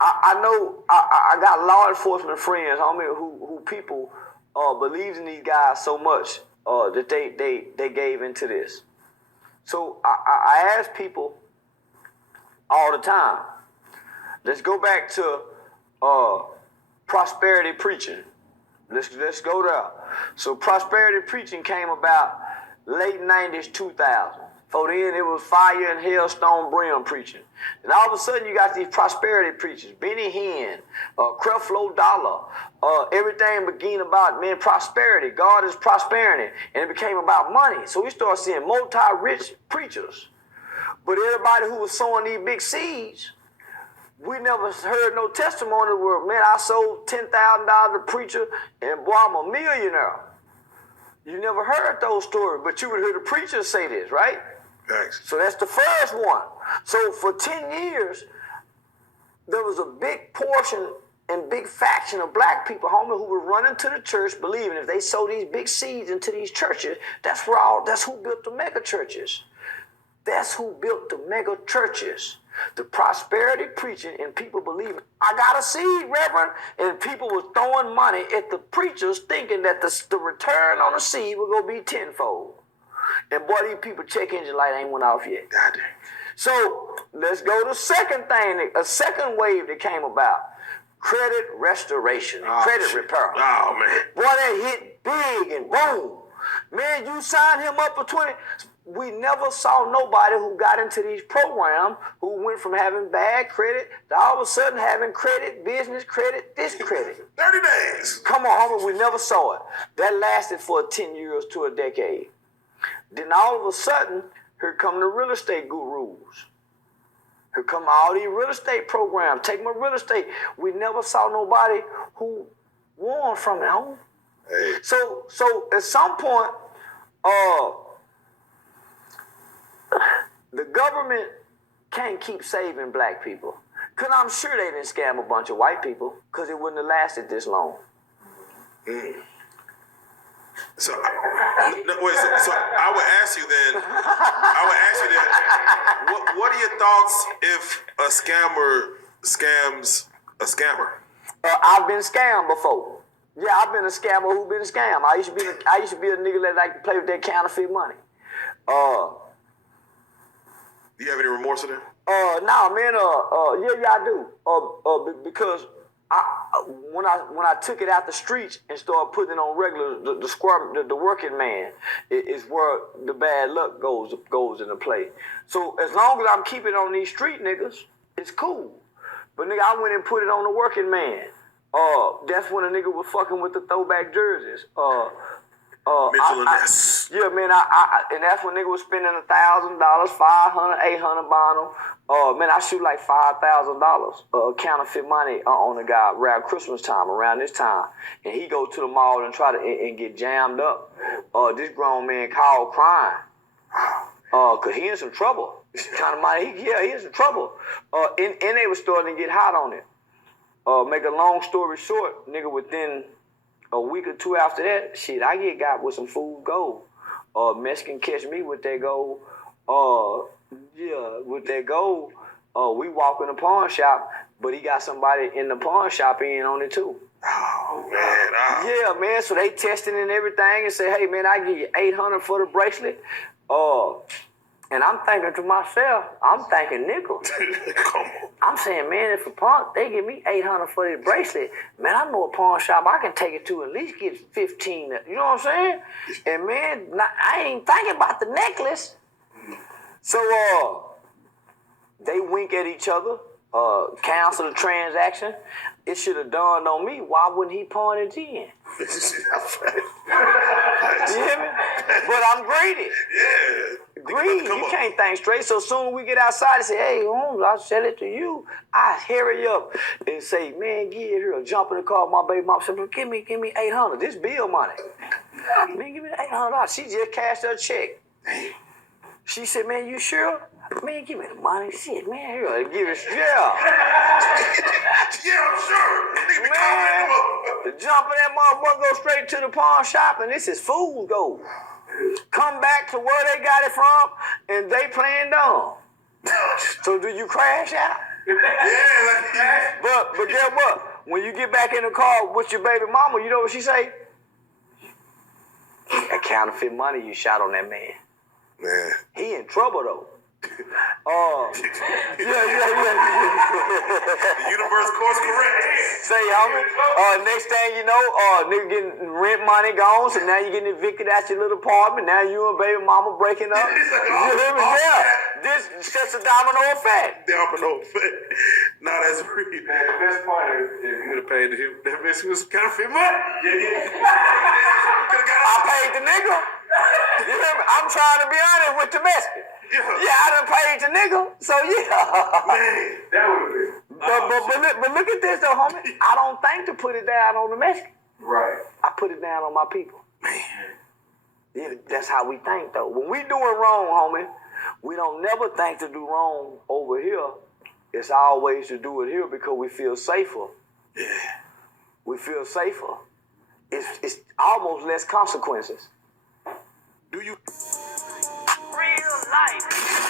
I know I got law enforcement friends, homie, who people believed in these guys so much that they gave into this. So I ask people all the time. Let's go back to prosperity preaching. Let's go there. So prosperity preaching came about late 90s, 2000. For then it was fire and hailstone brim preaching. And all of a sudden you got these prosperity preachers, Benny Hinn, Creflo Dollar, everything began about, man, prosperity. God is prosperity. And it became about money. So we started seeing multi-rich preachers. But everybody who was sowing these big seeds, we never heard no testimony where, man, I sold $10,000 to preacher and boy, I'm a millionaire. You never heard those stories, but you would hear the preachers say this, right? Thanks. So that's the first one. So for 10 years, there was a big portion and big faction of black people, homie, who were running to the church, believing if they sow these big seeds into these churches, that's who built the mega churches. That's who built the mega churches. The prosperity preaching and people believing, I got a seed, Reverend, and people were throwing money at the preachers thinking that the return on the seed was going to be tenfold. And boy, these people check engine light ain't went off yet. God damn. So let's go to the second thing, a second wave that came about. Credit restoration, credit repair. Oh, man. Boy, that hit big and boom. Man, you signed him up for 20. We never saw nobody who got into these programs who went from having bad credit to all of a sudden having credit, business credit, this credit. 30 days. Come on, homie, we never saw it. That lasted for 10 years to a decade. Then all of a sudden, here come the real estate gurus. Here come all these real estate programs. Take my real estate. We never saw nobody who won from it, homie. Hey. So at some point, the government can't keep saving black people. Because I'm sure they didn't scam a bunch of white people because it wouldn't have lasted this long. Mm. So I would ask you then, what are your thoughts if a scammer scams a scammer? I've been scammed before. Yeah, I've been a scammer who been scammed. I used to be a nigga that like to play with that counterfeit money. Do you have any remorse of that? Nah, man. Yeah, I do. Because when I took it out the streets and started putting it on regular, the working man is where the bad luck goes into play. So as long as I'm keeping it on these street niggas, it's cool. But nigga, I went and put it on the working man. That's when a nigga was fucking with the throwback jerseys. Mitchell and Ness. Yeah, man, and that's when nigga was spending $1,000, $500, $800 buying them. Man, I shoot like $5,000 counterfeit money on a guy around Christmas time, around this time, and he go to the mall and try to and get jammed up. This grown man called crying, cause he in some trouble. Kind of money, he in some trouble. And they was starting to get hot on it. Make a long story short, nigga, within a week or two after that, shit, I get got with some food gold. Mexican catch me with that gold. With that gold, we walk in the pawn shop, but he got somebody in the pawn shop in on it too. Oh, man. Yeah, man, so they testing and everything and say, hey, man, I give you $800 for the bracelet. And I'm thinking to myself, I'm thinking nickel. Come on. I'm saying, man, if a pawn, they give me $800 for this bracelet, man, I know a pawn shop I can take it to at least get 15. You know what I'm saying? And man, I ain't thinking about the necklace. So they wink at each other, cancel the transaction. It should have dawned on me, why wouldn't he pawn it in? You hear me? But I'm greedy. Yeah. Greed, you can't think straight. So soon we get outside and say, hey, Holmes, I'll sell it to you. I hurry up and say, man, get here. Jump in the car with my baby mom. Say, give me $800. This bill money. Man, give me the $800. She just cashed her check. She said, man, you sure? Man, give me the money. Shit, man, here, give it. Yeah. Yeah, I'm sure. Man, jump in that motherfucker, go straight to the pawn shop, and this is food gold. Come back to where they got it from, and they playing dumb. So do you crash out? Yeah. But but guess what? When you get back in the car with your baby mama, you know what she say? That counterfeit money you shot on that man. Man. He in trouble though. The universe course correct. Say, homie. Next thing you know, nigga getting rent money gone, so now you getting evicted out your little apartment. Now you and baby mama breaking up. You hear me? Yeah. This sets a domino effect. Domino effect. Nah, that's real. Man, the best part is if you would have paid him, that bitch was counterfeit money. I paid the nigga. You hear me? I'm trying to be honest with domestic. Yeah, I done paid the nigga, so yeah. Man, that would have been. But look at this though, homie. I don't think to put it down on the Mexican. Right. I put it down on my people. Man. Yeah, that's how we think though. When we doing wrong, homie, we don't never think to do wrong over here. It's always to do it here because we feel safer. Yeah. We feel safer. It's almost less consequences. Do you? Real life.